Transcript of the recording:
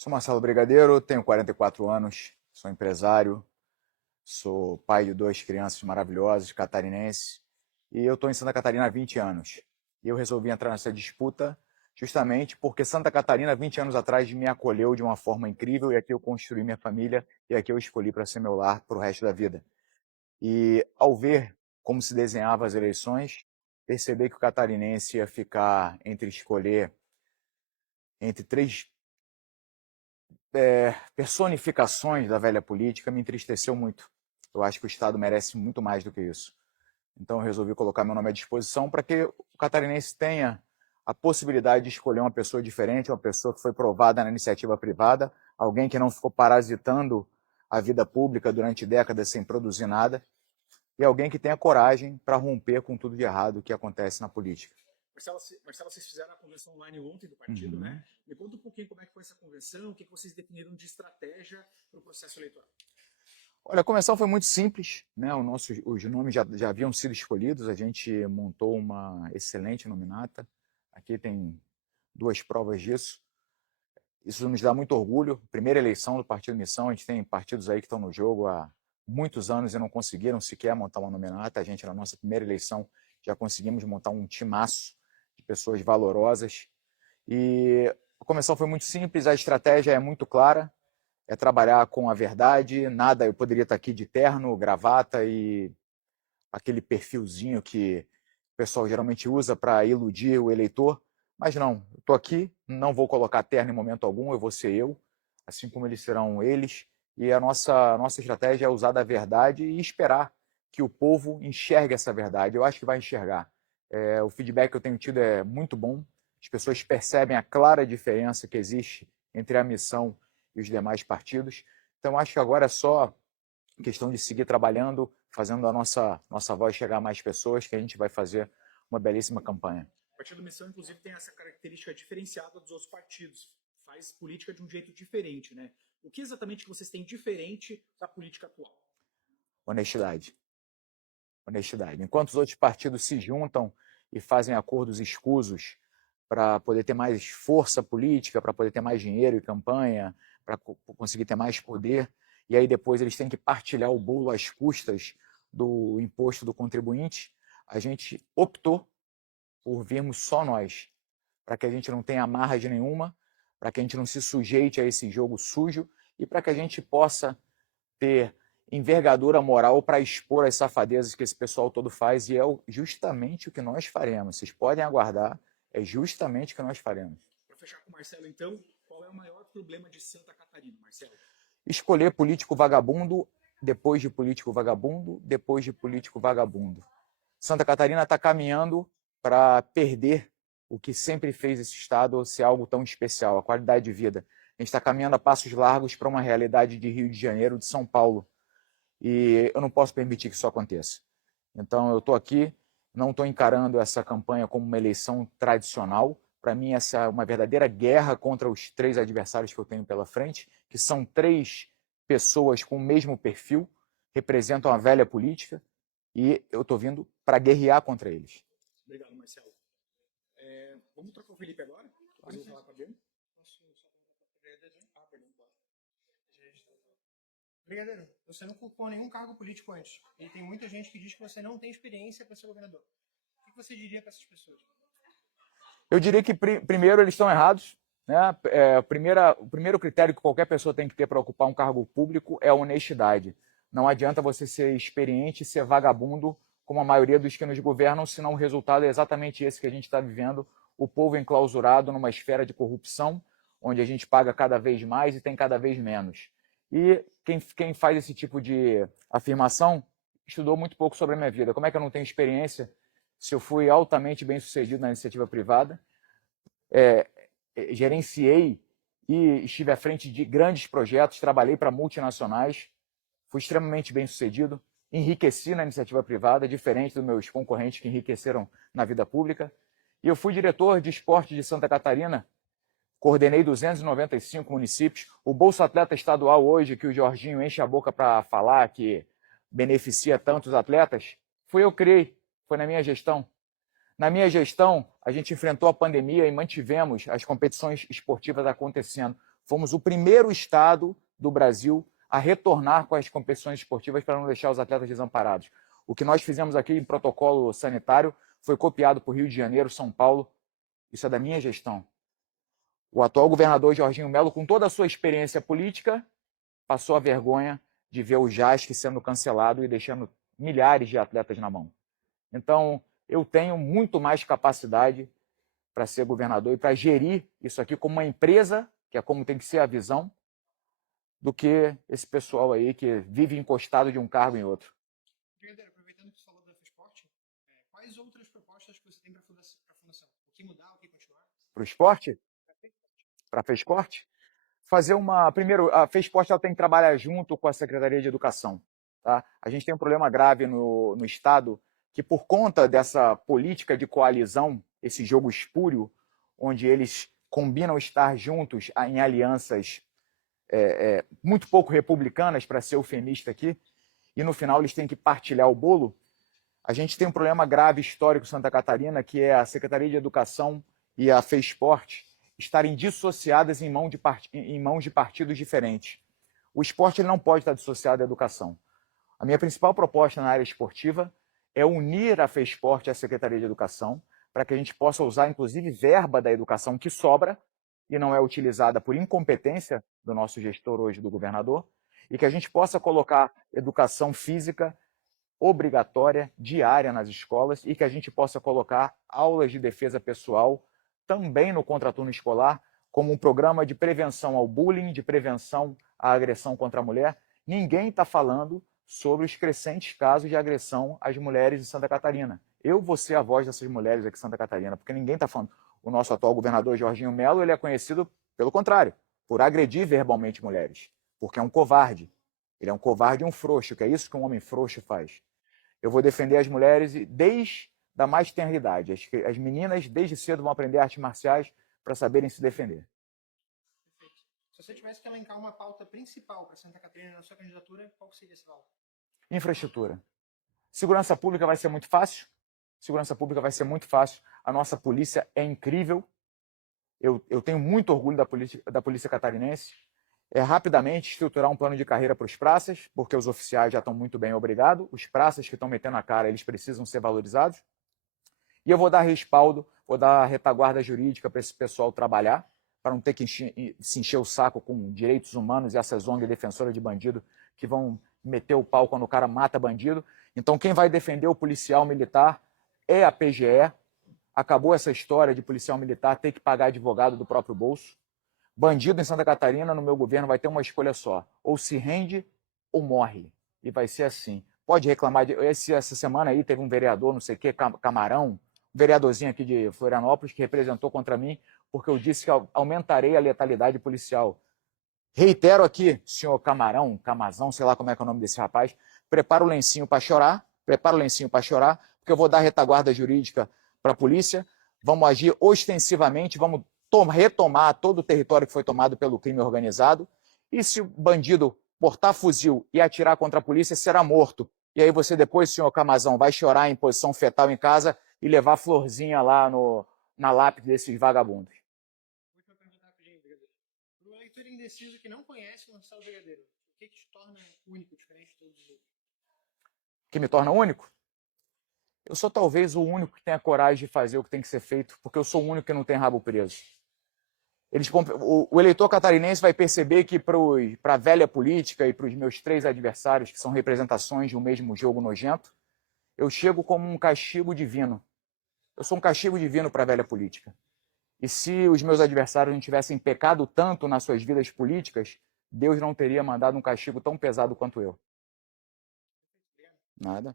Sou Marcelo Brigadeiro, tenho 44 anos, sou empresário, sou pai de duas crianças maravilhosas, catarinense, e eu estou em Santa Catarina há 20 anos. E eu resolvi entrar nessa disputa justamente porque Santa Catarina, 20 anos atrás, me acolheu de uma forma incrível e aqui eu construí minha família e aqui eu escolhi para ser meu lar para o resto da vida. E ao ver como se desenhavam as eleições, perceber que o catarinense ia ficar entre escolher entre três personificações da velha política me entristeceu muito. Eu acho que o Estado merece muito mais do que isso. Então eu resolvi colocar meu nome à disposição para que o catarinense tenha a possibilidade de escolher uma pessoa diferente, uma pessoa que foi provada na iniciativa privada, alguém que não ficou parasitando a vida pública durante décadas sem produzir nada, e alguém que tenha coragem para romper com tudo de errado que acontece na política. Marcelo, vocês fizeram a convenção online ontem do partido, Uhum. né? Me conta um pouquinho como é que foi essa convenção, o que vocês definiram de estratégia para o processo eleitoral. Olha, a convenção foi muito simples, né? Os nomes já haviam sido escolhidos, a gente montou uma excelente nominata. Aqui tem duas provas disso. Isso nos dá muito orgulho. Primeira eleição do Partido Missão, a gente tem partidos aí que estão no jogo há muitos anos e não conseguiram sequer montar uma nominata. A gente, na nossa primeira eleição, já conseguimos montar um timaço de pessoas valorosas. E a convenção foi muito simples, a estratégia é muito clara, é trabalhar com a verdade, nada, eu poderia estar aqui de terno, gravata e aquele perfilzinho que o pessoal geralmente usa para iludir o eleitor, mas não, eu estou aqui, não vou colocar terno em momento algum, eu vou ser eu, assim como eles serão eles, e a nossa estratégia é usar da verdade e esperar que o povo enxergue essa verdade. Eu acho que vai enxergar. O feedback que eu tenho tido é muito bom, as pessoas percebem a clara diferença que existe entre a missão e os demais partidos. Então, acho que agora é só questão de seguir trabalhando, fazendo a nossa voz chegar a mais pessoas, que a gente vai fazer uma belíssima campanha. O Partido Missão, inclusive, tem essa característica diferenciada dos outros partidos. Faz política de um jeito diferente, né? O que exatamente que vocês têm diferente da política atual? Honestidade. Honestidade. Enquanto os outros partidos se juntam e fazem acordos escusos para poder ter mais força política, para poder ter mais dinheiro em campanha, para conseguir ter mais poder, e aí depois eles têm que partilhar o bolo às custas do imposto do contribuinte, a gente optou por virmos só nós, para que a gente não tenha amarra de nenhuma, para que a gente não se sujeite a esse jogo sujo e para que a gente possa ter envergadura moral para expor as safadezas que esse pessoal todo faz, e é justamente o que nós faremos. Vocês podem aguardar, é justamente o que nós faremos. Para fechar com o Marcelo, então, qual é o maior problema de Santa Catarina, Marcelo? Escolher político vagabundo, depois de político vagabundo, depois de político vagabundo. Santa Catarina está caminhando para perder o que sempre fez esse estado ser algo tão especial, a qualidade de vida. A gente está caminhando a passos largos para uma realidade de Rio de Janeiro, de São Paulo. E eu não posso permitir que isso aconteça. Então eu estou aqui, não estou encarando essa campanha como uma eleição tradicional. Para mim, essa é uma verdadeira guerra contra os três adversários que eu tenho pela frente, que são três pessoas com o mesmo perfil, representam a velha política, e eu estou vindo para guerrear contra eles. Obrigado, Marcelo. Vamos trocar o Felipe agora? Depois eu vou falar com a Adriano. Ah, perdão, claro. Brigadeiro, você não ocupou nenhum cargo político antes. E tem muita gente que diz que você não tem experiência para ser governador. O que você diria para essas pessoas? Eu diria que, primeiro, eles estão errados. Né? O primeiro critério que qualquer pessoa tem que ter para ocupar um cargo público é a honestidade. Não adianta você ser experiente e ser vagabundo, como a maioria dos que nos governam, senão o resultado é exatamente esse que a gente está vivendo, o povo enclausurado numa esfera de corrupção, onde a gente paga cada vez mais e tem cada vez menos. E quem faz esse tipo de afirmação estudou muito pouco sobre a minha vida. Como é que eu não tenho experiência se eu fui altamente bem sucedido na iniciativa privada, gerenciei e estive à frente de grandes projetos, trabalhei para multinacionais, fui extremamente bem sucedido, enriqueci na iniciativa privada, diferente dos meus concorrentes que enriqueceram na vida pública. E eu fui diretor de esporte de Santa Catarina, coordenei 295 municípios. O Bolsa Atleta Estadual hoje, que o Jorginho enche a boca para falar que beneficia tantos atletas, fui eu que criei, foi na minha gestão. Na minha gestão, a gente enfrentou a pandemia e mantivemos as competições esportivas acontecendo. Fomos o primeiro estado do Brasil a retornar com as competições esportivas para não deixar os atletas desamparados. O que nós fizemos aqui em protocolo sanitário foi copiado por Rio de Janeiro, São Paulo. Isso é da minha gestão. O atual governador Jorginho Melo, com toda a sua experiência política, passou a vergonha de ver o JASC sendo cancelado e deixando milhares de atletas na mão. Então, eu tenho muito mais capacidade para ser governador e para gerir isso aqui como uma empresa, que é como tem que ser a visão, do que esse pessoal aí que vive encostado de um cargo em outro. Brigadeiro, aproveitando que você falou da FESPORT, quais outras propostas que você tem para a fundação? O que mudar, o que continuar? Para o esporte? Para a FESPORT? Fazer uma... Primeiro, a FESPORT ela tem que trabalhar junto com a Secretaria de Educação. Tá? A gente tem um problema grave no Estado que, por conta dessa política de coalizão, esse jogo espúrio, onde eles combinam estar juntos em alianças muito pouco republicanas, para ser eufemista aqui, e no final eles têm que partilhar o bolo, a gente tem um problema grave histórico em Santa Catarina, que é a Secretaria de Educação e a FESPORT estarem dissociadas em mãos de partidos diferentes. O esporte ele não pode estar dissociado da educação. A minha principal proposta na área esportiva é unir a FESPORT e a Secretaria de Educação para que a gente possa usar, inclusive, verba da educação que sobra e não é utilizada por incompetência do nosso gestor hoje, do governador, e que a gente possa colocar educação física obrigatória, diária nas escolas, e que a gente possa colocar aulas de defesa pessoal também no contraturno escolar, como um programa de prevenção ao bullying, de prevenção à agressão contra a mulher. Ninguém está falando sobre os crescentes casos de agressão às mulheres em Santa Catarina. Eu vou ser a voz dessas mulheres aqui em Santa Catarina, porque ninguém está falando. O nosso atual governador, Jorginho Melo, ele é conhecido, pelo contrário, por agredir verbalmente mulheres, porque é um covarde. Ele é um covarde e um frouxo, que é isso que um homem frouxo faz. Eu vou defender as mulheres desde a mais tenra idade. As meninas, desde cedo, vão aprender artes marciais para saberem se defender. Perfeito. Se você tivesse que elencar uma pauta principal para Santa Catarina na sua candidatura, qual seria essa pauta? Infraestrutura. Segurança pública vai ser muito fácil. Segurança pública vai ser muito fácil. A nossa polícia é incrível. Eu tenho muito orgulho da polícia catarinense. Rapidamente estruturar um plano de carreira para os praças, porque os oficiais já estão muito bem, obrigado. Os praças que estão metendo a cara, eles precisam ser valorizados. E eu vou dar respaldo, vou dar retaguarda jurídica para esse pessoal trabalhar, para não ter que se encher o saco com direitos humanos e essas ONG defensoras de bandido que vão meter o pau quando o cara mata bandido. Então quem vai defender o policial militar é a PGE. Acabou essa história de policial militar ter que pagar advogado do próprio bolso. Bandido em Santa Catarina, no meu governo, vai ter uma escolha só. Ou se rende ou morre. E vai ser assim. Pode reclamar. Essa semana aí teve um vereador, não sei o que, Camarão, um vereadorzinho aqui de Florianópolis, que representou contra mim, porque eu disse que aumentarei a letalidade policial. Reitero aqui, senhor Camarão, Camazão, sei lá como é que é o nome desse rapaz, prepara o lencinho para chorar, porque eu vou dar retaguarda jurídica para a polícia, vamos agir ostensivamente, vamos retomar todo o território que foi tomado pelo crime organizado, e se o bandido portar fuzil e atirar contra a polícia, será morto. E aí você depois, senhor Camazão, vai chorar em posição fetal em casa e levar florzinha lá na lápide desses vagabundos. Última pergunta rapidinho, Brigadeiro. Para o eleitor indeciso que não conhece o Marcelo Brigadeiro, o que te torna único, diferente de todos os outros? O que me torna único? Eu sou talvez o único que tem a coragem de fazer o que tem que ser feito, porque eu sou o único que não tem rabo preso. O eleitor catarinense vai perceber que para a velha política e para os meus 3 adversários, que são representações de um mesmo jogo nojento, eu chego como um castigo divino. Eu sou um castigo divino para a velha política. E se os meus adversários não tivessem pecado tanto nas suas vidas políticas, Deus não teria mandado um castigo tão pesado quanto eu. Nada.